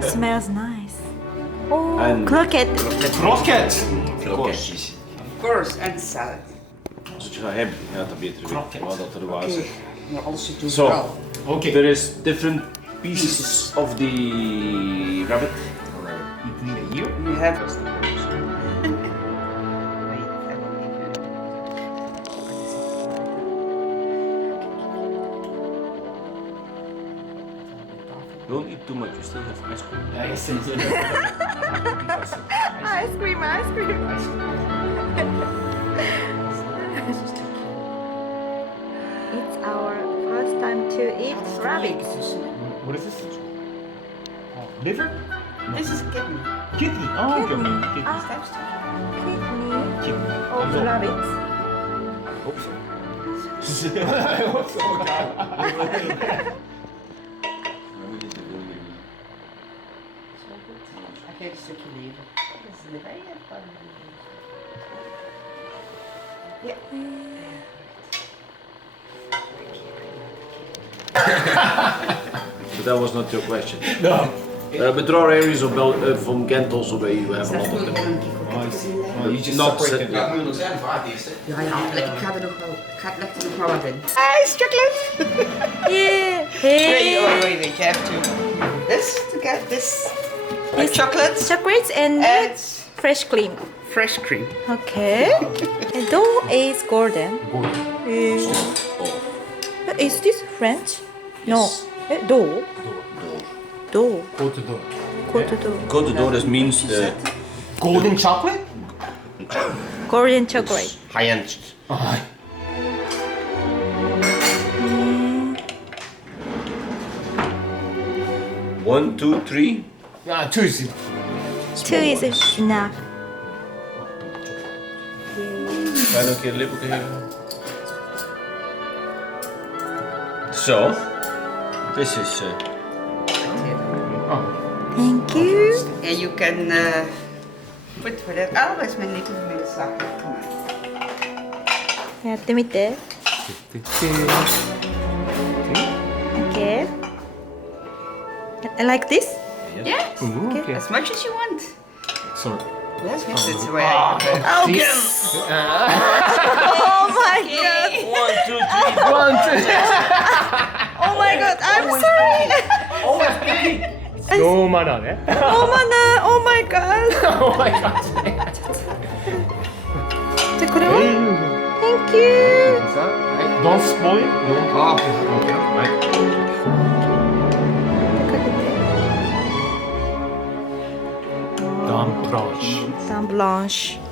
Smells nice. Oh, And- croquette. Croquette. Of course. Of course, and salad. Als het je gaat hebben, ja, dat beter Croquette. weten wat dat er was. Okay. Nou, alles te doen So, wel. Okay. there is different pieces of the rabbit. Eat me here. You have... Don't eat too much, you still have ice cream. Yes. Ice cream, ice cream. It's our first time to eat rabbit. What is this? Liver? This is kidney. Kidney. Oh, okay. Kidney. Kidney. Kidney Kidney. of rabbit. Hope so. I hope so. Ik geef een stukje lever. Dat is de wijn van... Ja. But that was not your question. No. But there are areas of from Ghent also where you have a lot of them. Oh, I see. Oh, you just Not separate set- them. yeah. moet nog zijn, vaart eerst. Ja, ik ga er nog wel... Ik leg er nog wel wat in. Ice chocolate. Yeah. Hey. Wait. You have to... This, to get this... This chocolate Chocolates and and fresh cream. fresh cream. Okay. The dough is golden. Is this French? No. Dough. Dough. Go to door. Cote dough. Côte d'Or, that means the Golden chocolate? Golden chocolate. high-end. Oh, 1, 2, 3. yeah, two is it. Two is enough. Ga je nog een keer de lippen geven? So, this is... Thank you. And you can put whatever... Oh, dat is mijn lievelingszak. Kom maar. やってみて。Okay. Like this? Yeah, Okay. as much as you want. Sorry. Yes, that's the way I have it. Oh, oh my god. 1, 2, 3. 1, 2. Oh my god. I'm sorry. No manner ね。Oh man. Oh my god. Oh my god. じゃあこれは Thank you. Don't spoil. Oh, Okay. ダンプランシュ。ダンブランシュ。